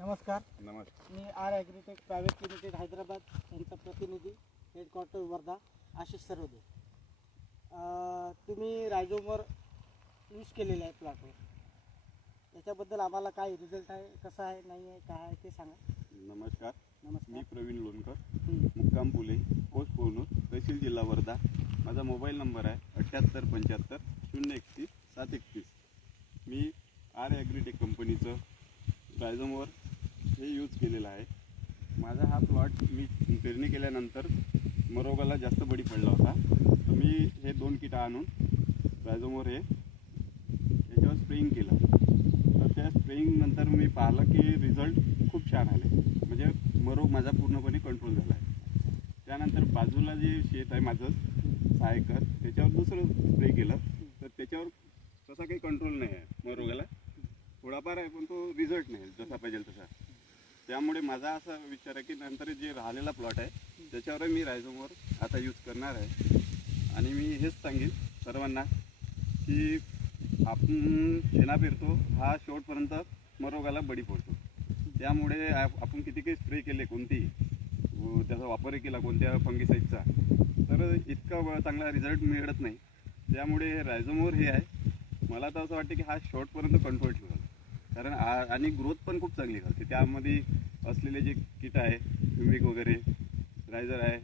नमस्कार. नमस्कार. मी R agritech private limited Hyderabad यांचा प्रतिनिधी, हेडक्वार्टर वर्धा, आशिष सरवदे. तुम्ही रायझोमवर यूज केलेलं आहे प्लॉटवर, याच्याबद्दल आम्हाला काय रिझल्ट आहे, कसा आहे, नाही आहे, काय आहे ते सांगा. नमस्कार. मी नमस्कार. प्रवीण लोणकर, मुक्काम पुले, पोस्ट कोहनूर, तहसील जिल्हा वर्धा. माझा मोबाईल नंबर आहे 7875 031 731. मी आर ॲग्रीटेक कंपनीचं रायझोमवर हे यूज केलेलं आहे. माझा हा प्लॉट मी पेरणी केल्यानंतर मरोगाला जास्त बळी पडला होता, तर मी हे 2 किट आणून रायझोमवर हे याच्यावर स्प्रेइंग केलं. तर त्या स्प्रेइंग नंतर मी पाहिलं की रिझल्ट खूप छान आले, म्हणजे मरोग माझा पूर्णपणे कंट्रोल झाला आहे. त्यानंतर बाजूला जे शेत आहे माझं 6 एकर, त्याच्यावर दुसरं स्प्रे केलं, तर त्याच्यावर तसा काही कंट्रोल नाही आहे. मरोगाला थोडाफार आहे, पण तो रिझल्ट नाही जसा पाहिजे तसा. त्यामुळे माझा असा विचार आहे की नंतर जे राहिलेला प्लॉट आहे त्याच्यावर मी रायझोमवर आता यूज करणार आहे. आणि मी हेच सांगेन सर्वांना की आपण शेणा पेरतो हा शेवटपर्यंत मरोगाला बळी पडतो. त्यामुळे आपण किती काही स्प्रे केले, कोणतेही त्याचा वापरही केला कोणत्या फंगिसाईडचा, तर इतका चांगला रिझल्ट मिळत नाही. त्यामुळे रायझोमवर हे आहे, मला तर असं वाटतं की हा शेवटपर्यंत कंट्रोल ठेवला, कारण आणि ग्रोथ पण खूप चांगली करते. त्यामध्ये असलेले जे किट आहे, ह्युमिक वगैरे, रायझर आहे,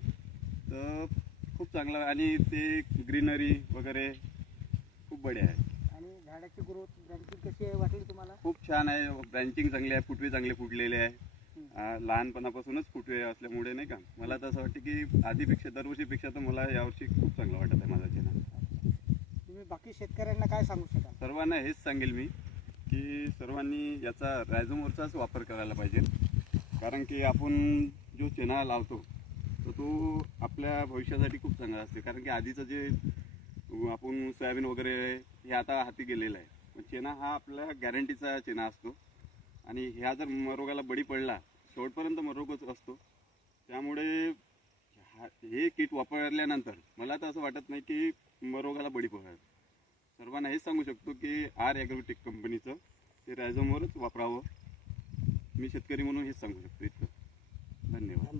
तर खूप चांगला, आणि ते ग्रीनरी वगैरे खूप बढिया आहे. आणि झाडाची ग्रोथ, ब्रँचिंग कशी आहे वाटली तुम्हाला? खूप छान आहे. ब्रँचिंग चांगली आहे, फुटवे चांगले फुटलेले आहे. लहानपणापासूनच फुटवे असल्यामुळे नाही का, मला तर असं वाटतं की आधीपेक्षा दरवर्षीपेक्षा तर मला यावर्षी खूप चांगलं वाटत आहे माझा शेणा. तुम्ही बाकी शेतकऱ्यांना काय सांगू शकाल? सर्वांना हेच सांगेल मी की सर्वांनी याचा रायझोमवरचाच वापर करायला पाहिजे, कारण की आपण जो शेणा लावतो तर तो आपल्या भविष्यासाठी खूप चांगला असते. कारण की आधीचं जे आपण सोयाबीन वगैरे हे आता हाती गेलेलं आहे, पण शेणा हा आपल्या गॅरंटीचा शेणा असतो. आणि ह्या जर मरोगाला बळी पडला, शेवटपर्यंत मरोगच असतो. त्यामुळे हे किट वापरल्यानंतर मला तर असं वाटत नाही की मरोगाला बळी पडेल. सर्वांना हेच सांगू शकतो की आर ॲग्रोटेक कंपनीचं ते रायझोमवरच वापरावं. मी शेतकरी म्हणून हेच सांगू शकतो. इतकं. धन्यवाद.